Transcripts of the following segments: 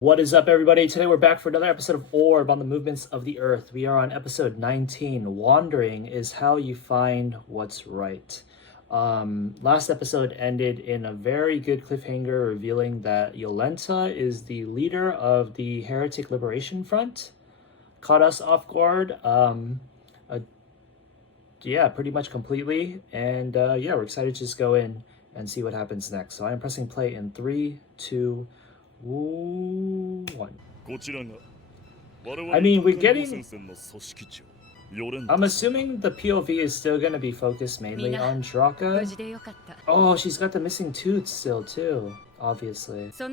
What is up, everybody? Today we're back for another episode of Orb on the Movements of the Earth. We are on episode 19. Wandering is how you find what's right. Last episode ended in a very good cliffhanger, revealing that Yolenta is the leader of the Heretic Liberation Front. Caught us off guard. Yeah, pretty much completely. And yeah, we're excited to just go in and see what happens next. So I am pressing play in 3, 2, 1. I mean, we're getting... I'm assuming the POV is still going to be focused mainly on Draka. Oh, she's got the missing tooth still too, obviously. The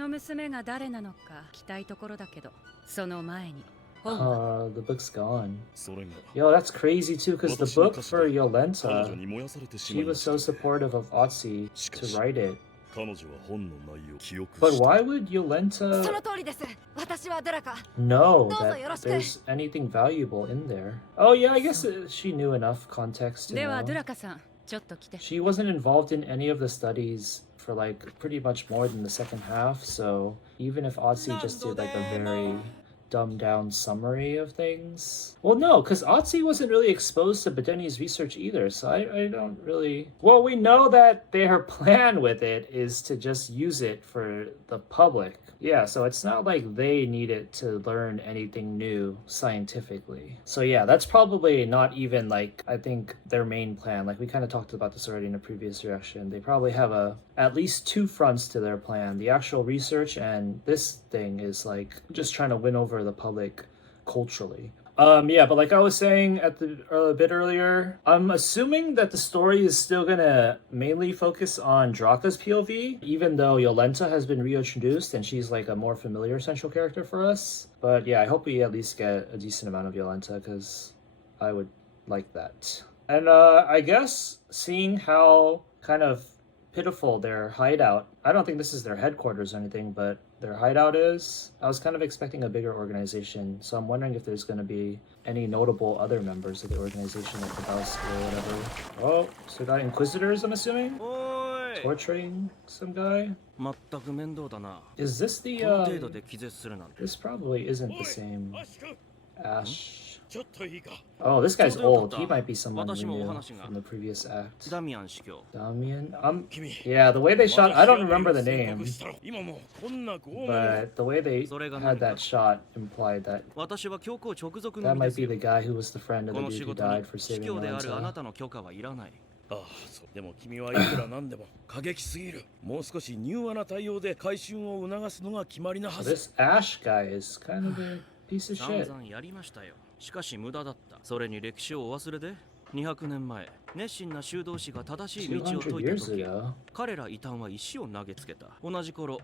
book's gone. Yo, that's crazy too, because the book for Yolenta, she was so supportive of Otzi to write it. But why would Yolenta know that there's anything valuable in there? Oh yeah, I guess she knew enough context to know. She wasn't involved in any of the studies for like pretty much more than the second half, so even if Otzi just did like a very dumbed down summary of things. Well, no, because Otzi wasn't really exposed to Bedeni's research either, so I don't really... Well, we know that their plan with it is to just use it for the public. Yeah, so it's not like they needed to learn anything new scientifically. So yeah, that's probably not even like, I think, their main plan. Like we kind of talked about this already in a previous reaction. They probably have at least two fronts to their plan. The actual research and this thing is like just trying to win over the public culturally. Yeah, but like I was saying at a bit earlier, I'm assuming that the story is still gonna mainly focus on Draka's POV, even though Yolenta has been reintroduced and she's like a more familiar central character for us. But yeah, I hope we at least get a decent amount of Yolenta, because I would like that. And I guess seeing how kind of pitiful their hideout, I don't think this is their headquarters or anything, but their hideout is, I was kind of expecting a bigger organization, so I'm wondering if there's going to be any notable other members of the organization, like the House or whatever. Oh, so we got Inquisitors, I'm assuming? Torturing some guy? Is this the, this probably isn't the same Ash. Oh, this guy's old. He might be someone we knew from the previous act. Damian? Yeah, the way they shot... I don't remember the name. But the way they had that shot implied that that might be the guy who was the friend of the dude who died for saving Yolenta. ああ、そう。でも君はいくらなんでも過激すぎる。もう少し柔和な対応で回収を促すのが決まりなはず。This Ash guy is kind of a piece of shit. 散々やりましたよ。しかし無駄だった。それに歴史をお忘れで、200年前、熱心な修道士が正しい道を説いた時、彼ら異端は石を投げつけた。同じ頃、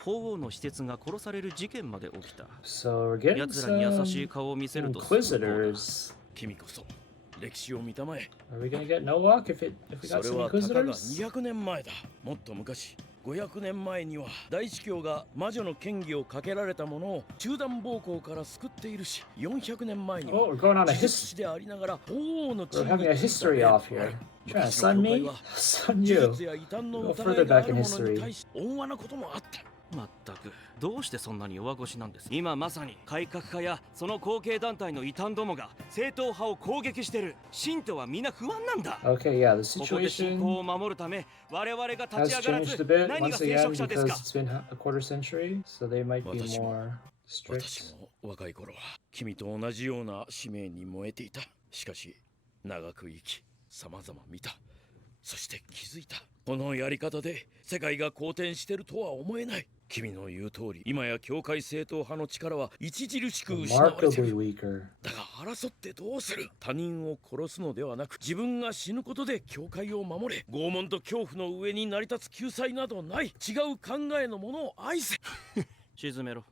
法王の使節が殺される事件まで起きた。So we're getting 奴らに優しい顔を見せると。Inquisitors. 君こそ。歴史を見たまえ。 Are we gonna get Nowak if we got some Inquisitors? それはたかが200年前だ。もっと昔、500年前には大司教が魔女の権威をかけられたものを集団暴行から救っているし、400年前には we're going on a 士でありながら法王の地位 We're having a history off here. Trying to sun me? Sun you. Go further back in history. 温和なこともあった。まったくどうしてそんなに弱腰なんです。今まさに改革派やその後継団体の異端どもが正統派を攻撃してる。信徒はみんな不安なんだ。Okay, yeah, the ここで信仰を situation 守るため我々が立 has ち上がら changed ず a bit 何 once が聖 again 職者です because か。 it's been a quarter century, so they might be 私も more 私 strict. も若い頃は君と同じような使命に燃えていた。しかし長く生き様々見た。そして気づいた。このやり方で世界が好転してるとは思えない。君の言う通り、今や教会正統派の力は著しく失われてい Remarkably る。 weaker. だが争ってどうする。他人を殺すのではなく、自分が死ぬことで教会を守れ。拷問と恐怖の上に成り立つ救済などない。違う考えのものを愛せ。沈めろ。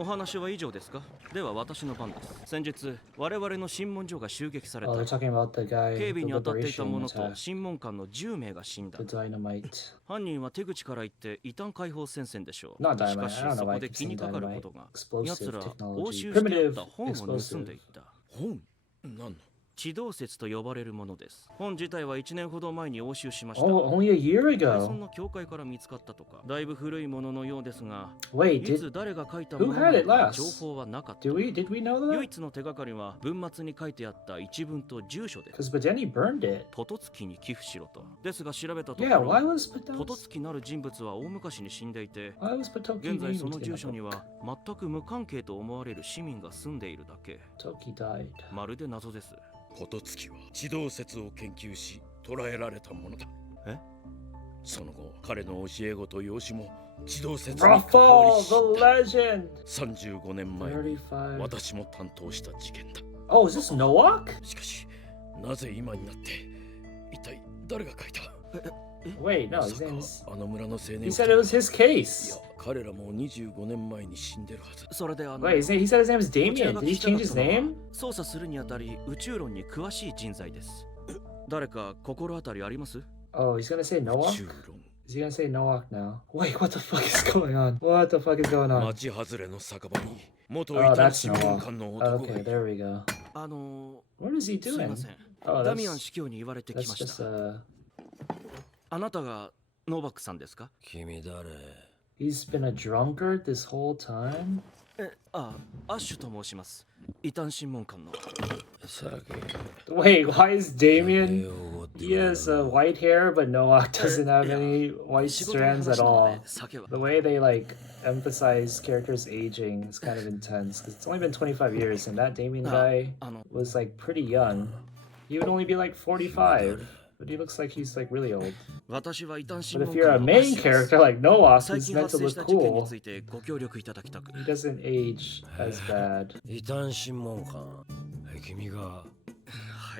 お話は以上ですか。では私の番です。先日我々の審問所が襲撃された。 Oh, they're talking about the guy, 警備 the に当たっていた liberation 者と attack, 審問官の10名が死んだ。 the dynamite. 犯人は手口から言って異端解放戦線でしょう。 Not し dynamite. かし I don't know そ why こ I で keep 気に saying かかるこ dynamite. とが、 Explosive 奴ら technology. 押収してあった Primitive 本を盗んでい explosive. った。本なんの地動説と呼ばれるものです。本自体は1年ほど前に押収しました。Oh, only a year そ ago. んな教会から見つかったとか、だいぶ古いもののようですが、 Wait, いつ did 誰が書いたも who の had な it のか last? 情報はなかった。 did we know 唯 that? 一の手がかりは文末に書いてあった一文と住所です。 Because Badeni burned it. ポトツキに寄付しろと。ですが調べたとこ Yeah, ろ、 why was ポト Pototsky? ツキなる人物は大昔に死んでいて、 Why was Potoki 現在 named その in 住 the 所に book? は全く無関係と思われる市民が住んでいるだけ。 Toki died. まるで謎です。ポトツキは地動説を研究し捕らえられたものだ。え？その後彼の教え子と養子も地動説に関わり Raffle, 死 the んだ。 legend. 35年前35. 私も担当した事件だ。 Oh, is this Nowak? しかしなぜ今になって一体誰が書いた？ Wait, no, ま his さか name's. あの村の青年 He said it was his いや case. 彼らも25年前に死んでるはず。それでWait, he said his name is こちら Damien. が Did he 聞きたか change った his のは name? 操作するにあたり宇宙論に詳しい人材です。誰か心当たりあります？ Oh, he's gonna say 宇 Nowak? 宙論 Is he gonna say Nowak now? Wait, what the fuck is going on? What the fuck is going on? 町外れの酒場に元 Oh, 異端 that's 新聞官の Nowak. 男が Okay, いる。 there we go. What is he すい doing? ません。 Oh, ダミアン that's 司教に言われてき that's まし just た。あなたがノーバックさんですか？君誰？ he's been a drunkard this whole time? アッシュと申します。異端審問官の。 Wait, why is Damien? He has white hair, but Nowak doesn't have any white 仕事の strands 話 at なの all. で酒は。 The way they like emphasize characters aging is kind of intense because it's only been 25 years, and that Damien guy あの was like pretty young. He would only be like 45, but he looks like he's like really old. 私は異端審 But 問 if you're a 官のアッ main シュです。 character like Nowak, 最 who's 近 meant 発 to 生し look た事件に cool, ついてご協力いただきたく。 he doesn't age as bad. 異端審問官君がは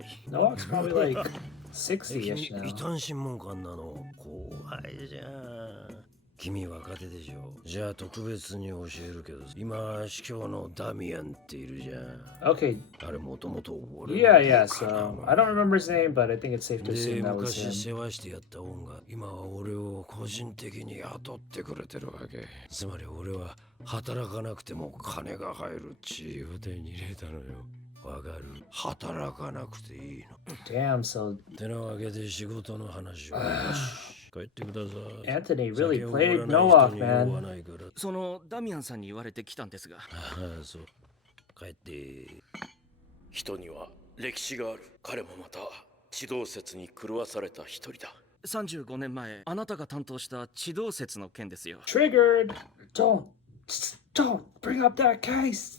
い。 Nowak's probably like 60-ish 異 now. 端審問官なの怖いじゃん君若手でしょじゃあ特別に教えるけど今司教のダミアンっているじゃん Okay, あれもともと俺 yeah, yeah, so I don't remember his name, but I think it's safe to で assume that was 昔 him. 世話してやった恩が今は俺を個人的に雇ってくれてるわけつまり俺は働かなくても金が入る地位を手に入れたのよわかる働かなくていいの Damn, so てなわけで仕事の話をよし帰ってください Anthony really 酒を played おごらない人 Nowak, に酔わ man. ないからそのダミアンさんに言われてきたんですが。ああそう帰って人には歴史がある。彼もまた地動説に狂わされた一人だ。 35年前、あなたが担当した地動説の件ですよ。 Triggered. Don't bring up that case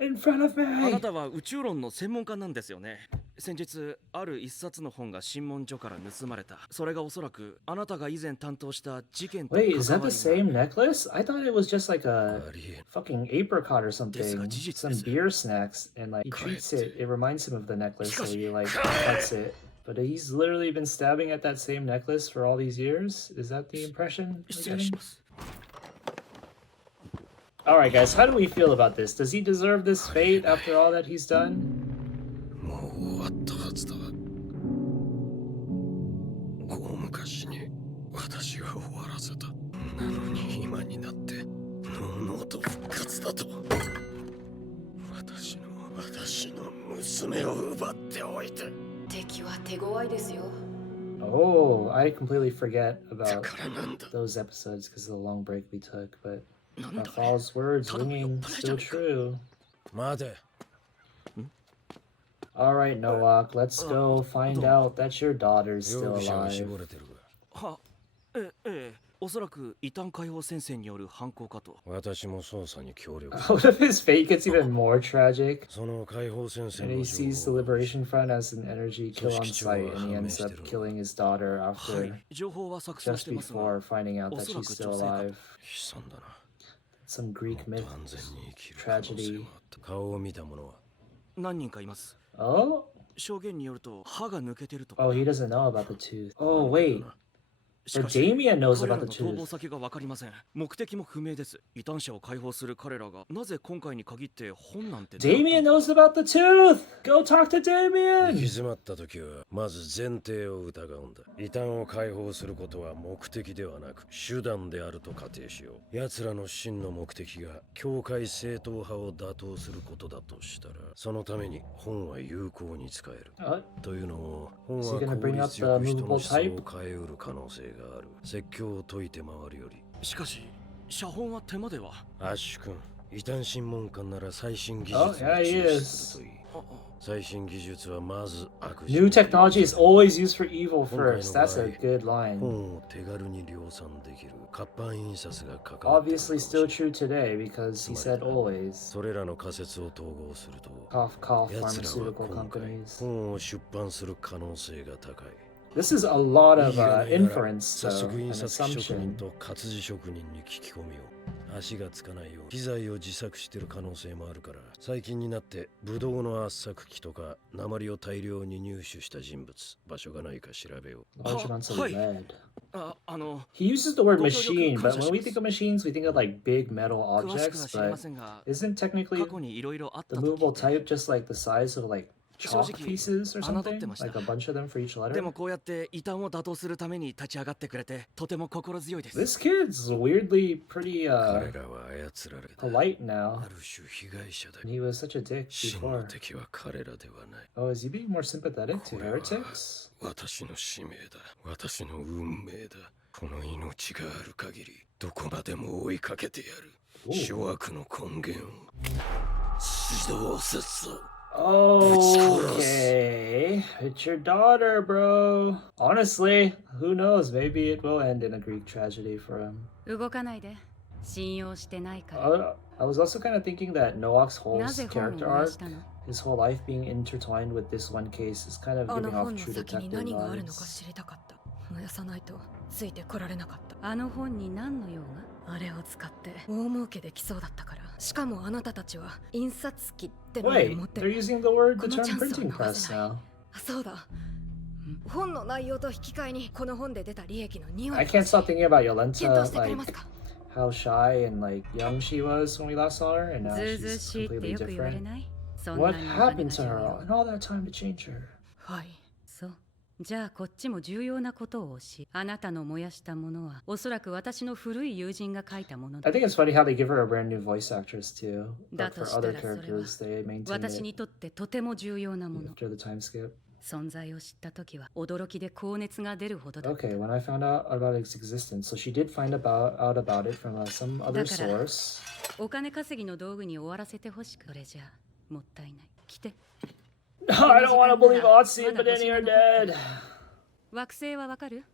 in front of あな me. たは宇宙論の専門家なんですよね。先日、ある一冊の本が審問所から盗まれた。それがおそらくあなたが以前担当した事件と関わ Wait, り is that が the same necklace? I thought it was just like a ありえん fucking apricot or something. ですが事実 Some です。 beer snacks, and like he treats it. It reminds him of the necklace, so he like cuts it. But he's literally been stabbing at that same necklace for all these years. Is that the impression? 失礼します。 All right, guys, how do we feel about this? Does he deserve this fate after all that he's done? もう終わったはずだ大昔に私が終わらせたなのに今になってのうのうと復活だと私の娘を奪っておいて敵は手強いですよ。 Oh, I completely forget だ about からなんだ those episodes because of the long break we took, but なんだ Rafal's words ringing still true. 待て All right, Nowak, let's go find out that your daughter's 容 still 疑者が alive. 絞れてるかは、おそらく異端解放戦線による犯行かと。私も捜査に協力 What if his fate gets even more tragic? その解放戦線 And の he 情 sees the 報 Liberation Front as an energy kill on site, and he ends up killing his daughter は after い、情報は錯綜し just てますが before finding out that おそら she's く still 女性かと。 alive. 悲惨だな Some Greek もっ myth と安全に生きる可能性 tragedy. もあった顔を見た者は何人かいます。 Oh? 証言によると歯が抜けてるとか。 Oh, he doesn't know about the tooth. Oh, wait. しかし Damien knows 彼ら about の the 逃亡 tooth. 先が分かりません。目的も不明です。異端者を解放する彼らがなぜ今回に限って本なんて Damien knows about the tooth! Go talk to 行き Damien! 詰まった時はまず前提を疑うんだ。異端を解放することは目的ではなく手段であると仮定しよう。奴らの真の目的が教会正統派を打倒することだとしたら、そのために本は有効に使える。というのも本は Is he gonna 効 bring up 率 the よく人の movable 思想 type? を変えうる可能性がある。説教を解いて回るより。しかし写本は手間では。アッシュ君、異端審問官なら最新技 Oh, 術 yeah, を he 重視 is. するといい。最新技術はまず悪 New technology is always used for evil 今回 first. の That's 場合 a good line. 本を手軽に量産できる活版印刷が関わっている Obviously still true today because he said always. それらの仮説を統合すると Cough, cough, 奴らは pharmaceutical 今回 companies. 本を出版する可能性が高い。 This is a lot of いいがないなら inference, 早 though, 速 an 印刷機職人 assumption. と活字職人に聞き込みを。足がつかないよう機材を自作してる可能性もあるから、最近になってブドウの圧搾機とか鉛を大量に入手した人物、場所がないか調べよう。 Large amounts of Hi. lead. あの He uses the word ご協力 machine, but 感謝し when we ます。 think of machines, we think of like big metal 詳しくは objects, 知りま but せんが isn't technically 過去にいろいろあっ the たと聞 movable いて type just like the size of like chalk 正直、 pieces or 侮って something? ました。 Like a bunch of them for each で letter? もこうやって異端を打倒するために立ち上がってくれてとても心強いです。 This kid's weirdly pretty 彼らは操られた。 polite now. ある種被害者だ。 And he was such a dick 真の before. 敵は彼らではない。 Oh, is he being more sympathetic to これは heretics? 私の使命だ。私の運命だ。この命がある限りどこまでも追いかけてやる。諸悪の根源を指導せそう。 Okay, it's your daughter, bro. Honestly, who knows? Maybe it will end in a Greek tragedy for him. 動かないで。信用してないから。 I was also kind of thinking that Noak's whole なぜ本を character 燃や arc, したの？ his whole life being intertwined with this one case, is kind of あの giving off 本の true 先に detective 何があるのか vibes. 知りたかった。燃やさないとついてこられなかった。あの本に何の用が？あれを使って大儲けできそうだったから。しかもあなたたちは印刷機ってのを Wait, 持って they're る。 using the word, the この term チャンスを printing 逃 press せない。 now. そうだ。本の内容と引き換えにこの本で出た利益の2 I 割 can't stop thinking about 検討 Yolenta, してくれます like か？ how shy and like young she was when we last saw her, and now ずうずう she's しいって completely よく言われ different. ない？そんな What にお happened 金が to 重 her 要。 and all that time to change her? はい。そう。じゃあこっちも重要なことを教え。あなたの燃やしたものはおそらく私の古い友人が書いたものだ。 I think it's funny how they give her a brand new voice actress too. だ But と for した other らそれは characters, they maintain 私 it にとってとても重要なもの。 after the time skip. 存在を知った時は驚きで高熱が出るほどだ。 Okay, when I found out about its existence, so she did find out about it from some other だから source. お金稼ぎの道具に終わらせてほしく。それじゃあもったいない。来て。 I don't want to believe Otzi and Benny are dead. 惑星はわかる？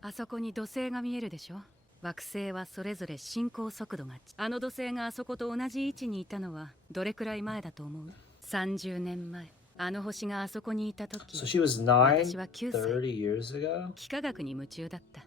あそこに土星が見えるでしょ。惑星はそれぞれ進行速度があの土星があそこと同じ位置にいたのはどれくらい前だと思う？ 30年前。あの星があそこにいた時、 So she was 私は9 30歳。 years ago? 幾何学に夢中だった。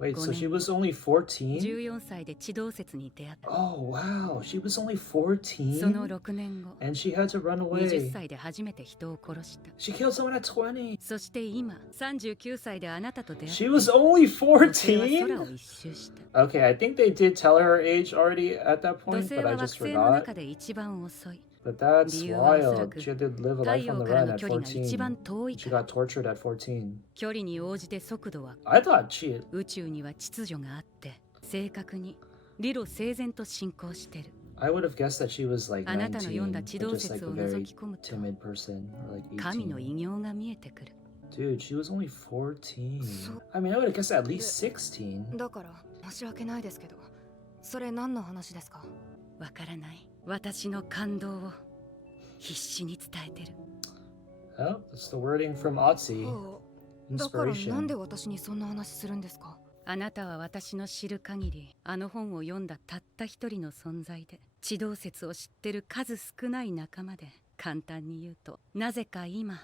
Wait, so she was only 14? 14歳で地動説に出会った。 Oh, wow. She was only その 14? 6年後、 And she had to run 20 away. 歳で初めて人を殺した。 She killed someone at 20. そして今、39歳であなたと出会った。 She was only 土星は 14? 空を一周した。 Okay, I think they did tell her age already at that 土 point, 星 but は I 惑 just 星の forgot. 中で一番遅い。 But that's 理由はおそら wild. く She had to live a 太 life 陽 on the から run の at 距離が一番 14. 遠い She から got tortured at 14. 距離に応じて速度は I thought she... 宇宙には秩序があって正確に理路整然と進行してる。 I would have guessed that she was like あなたの読んだ 19, 地 but 動 just like 説 a を very 覗き込むと timid person, or like 神の 18. 偉業が見えてくる。 Dude, she was only 14. So- I mean, I would have guessed at least 16. だから申し訳ないですけど、それ何の話ですか？わからない。私の感動を必死に伝えてる。 Oh, that's the wording from Otzi. だからなん Inspiration. で私にそんな話するんですか？あなたは私の知る限りあの本を読んだたった一人の存在で、地動説を知ってる数少ない仲間で、簡単に言うとなぜか今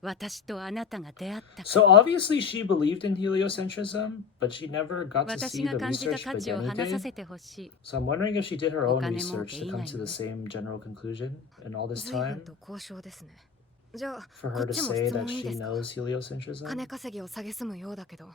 私とあなたが出会った。 So obviously she believed in heliocentrism, but she never got to 私 see が the 感じた research 価 Benny 値を話さ did. せてほしい。 So I'm wondering if she did her own お金 research to 儲け以外 come to に the same general conclusion in all this 随分 time. と交渉ですね。じゃあ For こ her っ to ちも say 質 that 問いい she ですか？ knows heliocentrism. 金稼ぎを蔑むようだけど、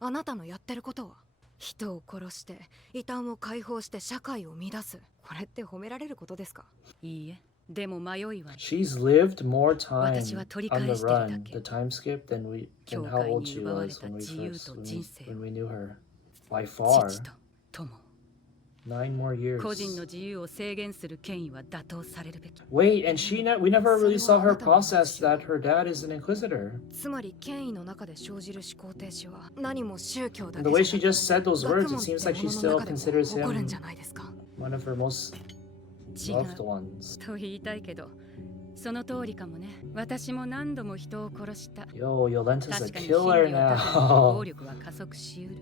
あなたのやってることは人を殺して異端を解放して社会を乱す。これって褒められることですか？いいえ、でも迷いは She's lived more time 私は取り on 返 the してるだ run, け。 the time skip than教 how 会 old に she 奪われ was た when 自由と人生 when we knew her. By 父 far. と友 9 more years. 個人の自由を制限する権威は打倒されるべき。 Wait, and we never really saw her process that her dad is an inquisitor. つまり権威の中で生じる思考停止は何も宗教だ And け the じゃ way な she く just said those 学 words, 問 it って seems like も she の still の中でも considers 起こるん him じゃないですか？ one of her most 違 loved う ones. と言いたいけど、その通りかもね。私も何度も人を殺した。 Yo, Yolenta's a 確かに killer 真理を立てると now. 暴力は加速しうる。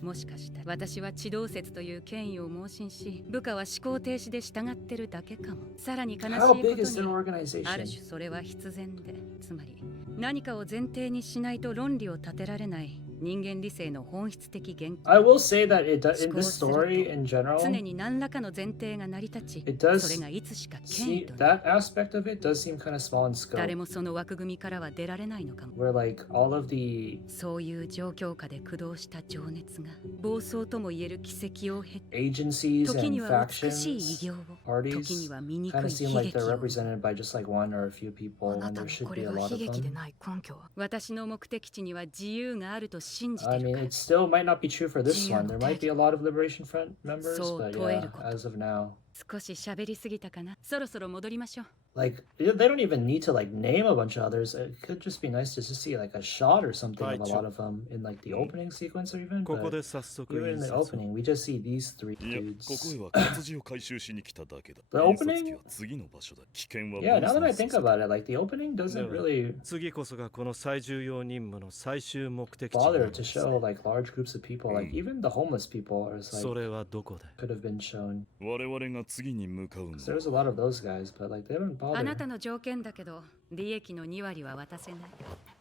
もしかしたら私は地動説という権威を盲信し、部下は思考停止で従ってるだけかも。さらに悲しい How こ big is と their に、ある organization? 種それは必然で、つまり何かを前提にしないと論理を立てられない人間理性の本質的限界。 I will say that in this story in 常 general, に何らかの前提が成り立ち、 it does それがいつしか権威 see となる。 that aspect of it does seem kind of small in 誰 scope. もその枠組みからは出られないのかも。 Where like all of the そういう状況下で駆動した情熱が暴走とも言える奇跡を経て、 agencies 時 and には美しい factions, 偉業を、時 parties には醜 kind い of seem 悲 like 劇 they're を。 represented by just like one or a few あ people な when た there の should こ be れ a が lot 悲 of 劇で them. ない根拠は？私の目的地には自由があると信じて I る mean, から。 it still might not be true for this Yeah, one. There might be a lot of Liberation Front members, So, but 問え yeah, ること。 as of now. 少し喋りすぎたかな。そろそろ戻りましょう。 Like, they don't even need to like name a bunch of others. It could just be nice to just see like a shot or something of a lot of them in like the opening sequence or even. ここ But で早速 even in 印 the 刷を opening, we just see these three いや、ここ dudes. へは活字を回収しに来ただけだ。 The 印刷 opening? 機は次の場所だ。危険は Yeah, now that I 分散 think させ about it, like the opening doesn't really 次こそがこの最重要任務の最終目的地にな bother るん to です show like large groups of people. Like even the homeless people are just そ like れはどこで？ could have been shown. 我々が次に向かうの 'Cause there's a lot of those guys, but like they haven't あな bothered. たの条件だけど、利益の2割は渡せない。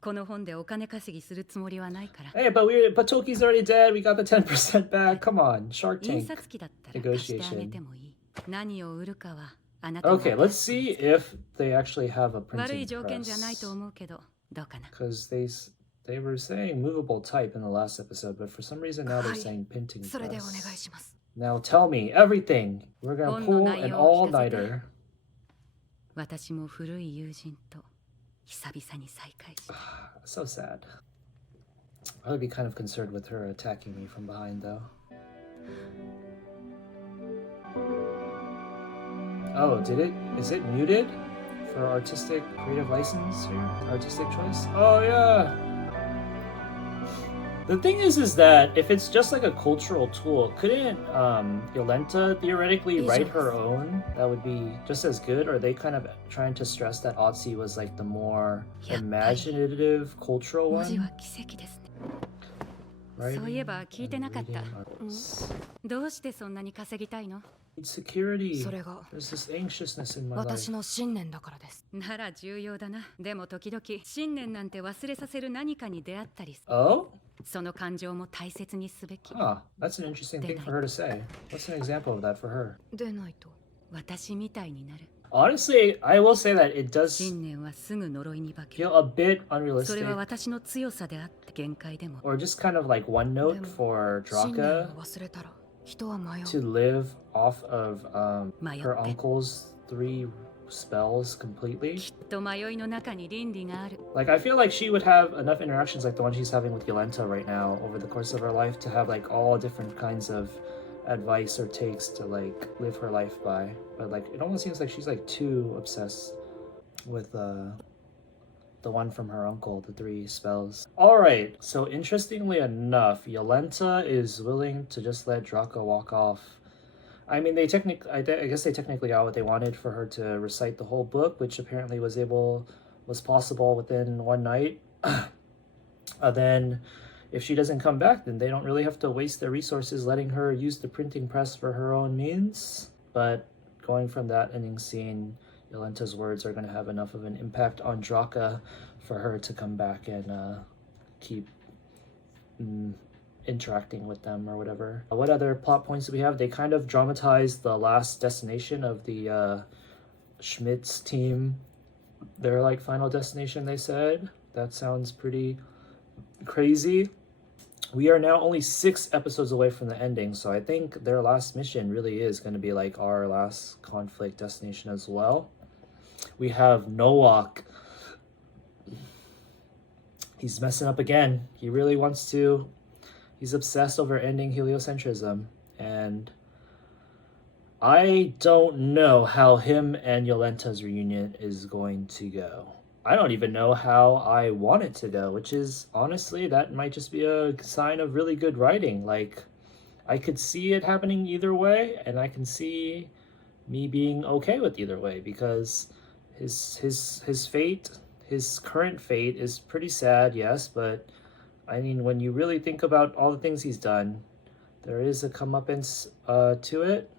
この本でお金稼ぎするつもりはないから。 Hey, but Toki's already dead. We got the 10% back. Come on, Shark 印 Tank. 刷機だったら貸してあげてもいい。何を売るかはあなた Okay, let's see if they actually have a 悪 printing い条件じゃない press. と思うけど、どうかな。 Because they were saying movable type in the last episode, but for some reason now they're saying printing それでお願い press. します。 Now tell me everything. We're gonna 本の pull 内 an 容を聞かせて。 all-nighter. 私も古い友人と久々に再会した。 So sad. I would be kind of concerned with her attacking me from behind, though. Oh, is it muted for artistic creative license here? Artistic choice? Oh, yeah. The thing is that if it's just like a cultural tool, couldn't Yolenta theoretically write her own? That would be just as good. Or are they kind of trying to stress that Otzi was like the more imaginative cultural 文字は one? 奇跡ですね。 Writing そういえば聞いてなかった and reading arts. どうしてそんなに稼ぎたいの？ Security. それが There's this anxiousness in my 私 life. の信念だからです。なら重要だな。でも時々信念なんて忘れさせる何かに出会ったりする。 Oh? その感情も大切にすべき。 Huh. That's an interesting thing for her to say. What's an example of that for her? でないと。私みたいになる。 Honestly, I will say that it does 信念はすぐ呪いに化ける。 feel a bit それ unrealistic. は私の強さであって限界でも。 Or just kind of like one note for 信念 Draka を忘れたら人は迷う。 to live off of her Mayotte. uncle's 3 spells completely. きっと迷いの中に倫理がある。 Like, I feel like she would have enough interactions like the one she's having with Yolenta right now over the course of her life to have like all different kinds of advice or takes to like live her life by. But like, it almost seems like she's like too obsessed with the one from her uncle, the 3 spells. Alright, so interestingly enough, Yolenta is willing to just let Draka walk off. I mean, I guess they technically got what they wanted for her to recite the whole book, which apparently was possible within one night. Then, if she doesn't come back, then they don't really have to waste their resources letting her use the printing press for her own means. But going from that ending scene, Yolenta's words are going to have enough of an impact on Draka for her to come back and keep interacting with them or whatever. What other plot points do we have? They kind of dramatized the last destination of the Schmidt's team. Their like final destination, they said. That sounds pretty crazy. we are now only 6 episodes away from the ending, so I think their last mission really is going to be like our last conflict destination as well. We have Nowak. He's messing up again. He really wants to. He's obsessed over ending heliocentrism, and I don't know how him and Yolenta's reunion is going to go. I don't even know how I want it to go, which is honestly, that might just be a sign of really good writing. Like, I could see it happening either way, and I can see me being okay with either way, because his fate, his current fate is pretty sad, yes, but I mean, when you really think about all the things he's done, there is a comeuppance to it.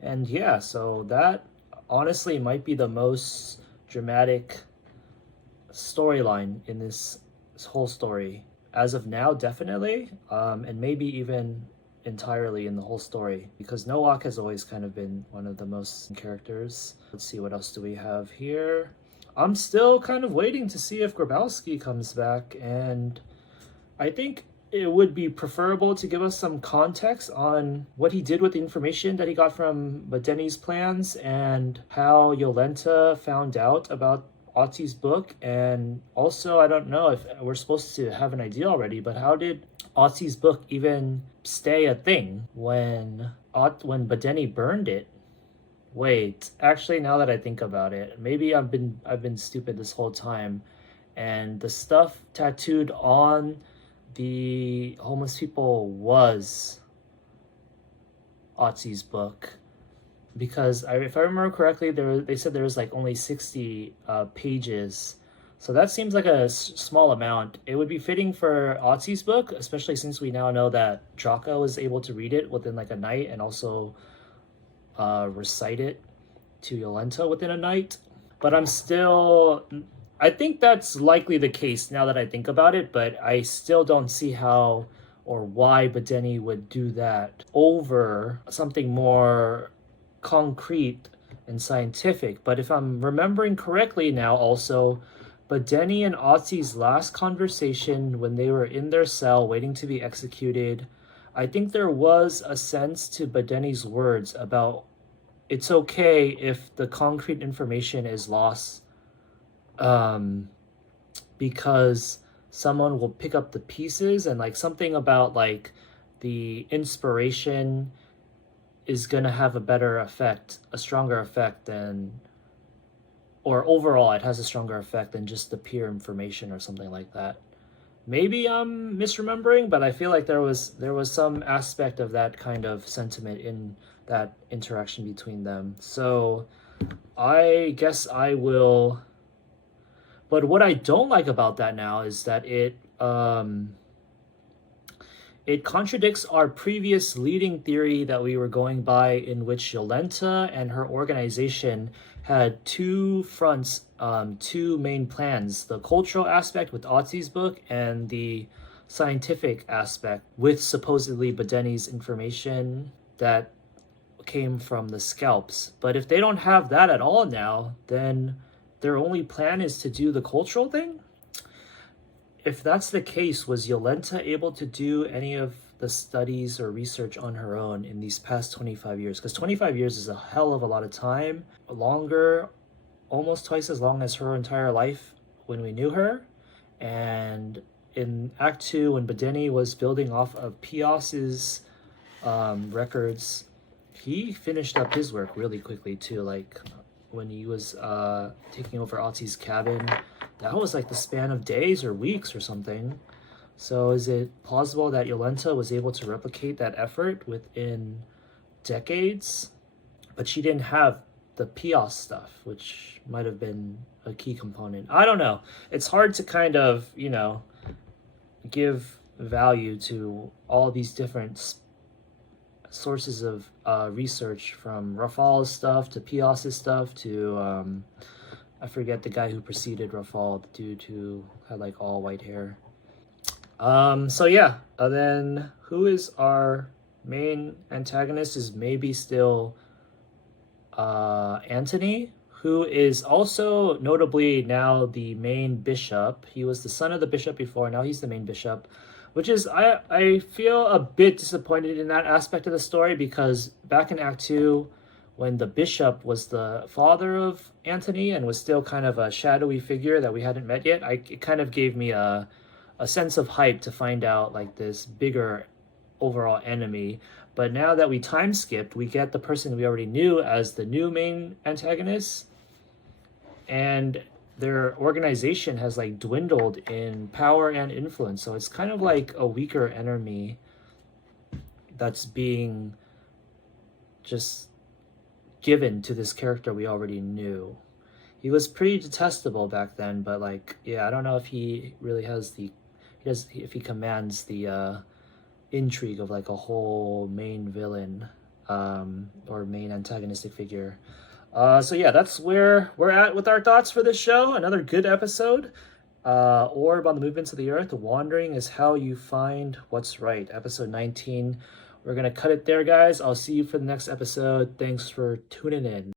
And yeah, so that honestly might be the most dramatic storyline in this whole story. As of now, definitely, and maybe even entirely in the whole story, because Nowak has always kind of been one of the most characters. Let's see, what else do we have here? I'm still kind of waiting to see if Grabowski comes back, and I think it would be preferable to give us some context on what he did with the information that he got from Badeni's plans, and how Yolenta found out about Otti's book. And also, I don't know if we're supposed to have an idea already, but how did Otti's book even stay a thing when Badeni burned it? Wait, actually, now that I think about it, maybe I've been stupid this whole time, and the stuff tattooed on the homeless people was Otzi's book, because if I remember correctly, they said there was like only 60 pages, so that seems like a small amount. It would be fitting for Otzi's book, especially since we now know that Draka was able to read it within like a night, and also recite it to Yolenta within a night. But I think that's likely the case now that I think about it, but I still don't see how or why Badeni would do that over something more concrete and scientific. But if I'm remembering correctly now, also, Badeni and Otzi's last conversation when they were in their cell waiting to be executed, I think there was a sense to Badeni's words about it's okay if the concrete information is lost, because someone will pick up the pieces, and like something about like the inspiration is gonna have a better effect, a stronger effect than, or overall it has a stronger effect than just the pure information or something like that. Maybe I'm misremembering, but I feel like there was some aspect of that kind of sentiment in that interaction between them. So I guess I will. But what I don't like about that now is that it contradicts our previous leading theory that we were going by, in which Yolenta and her organization had two fronts, two main plans: the cultural aspect with Otzi's book, and the scientific aspect with supposedly Badeni's information that came from the scalps. But if they don't have that at all now, then their only plan is to do the cultural thing? If that's the case, was Yolenta able to do any of the studies or research on her own in these past 25 years? Because 25 years is a hell of a lot of time. Longer, almost twice as long as her entire life when we knew her. And in Act 2, when Badeni was building off of Pios's records, he finished up his work really quickly too. Like, when he was taking over Otzi's cabin, that was like the span of days or weeks or something. So is it plausible that Yolenta was able to replicate that effort within decades? But she didn't have the Pios stuff, which might have been a key component. I don't know. It's hard to kind of, give value to all these different sources of research, from Rafal's stuff to Pios's stuff to I forget the guy who preceded Rafal, the dude who had like all white hair. So yeah, then who is our main antagonist is maybe still Antony, who is also notably now the main bishop. He was the son of the bishop before, now he's the main bishop. which is I feel a bit disappointed in that aspect of the story, because back in Act 2, when the bishop was the father of Antony and was still kind of a shadowy figure that we hadn't met yet, it kind of gave me a sense of hype to find out like this bigger overall enemy. But now that we time skipped, we get the person we already knew as the new main antagonist, and their organization has like dwindled in power and influence, so it's kind of like a weaker enemy that's being just given to this character we already knew. He was pretty detestable back then, but like, yeah, I don't know if he really has if he commands the intrigue of like a whole main villain or main antagonistic figure. So yeah, that's where we're at with our thoughts for this show. Another good episode. Orb on the Movements of the Earth. Wandering is how you find what's right. Episode 19. We're going to cut it there, guys. I'll see you for the next episode. Thanks for tuning in.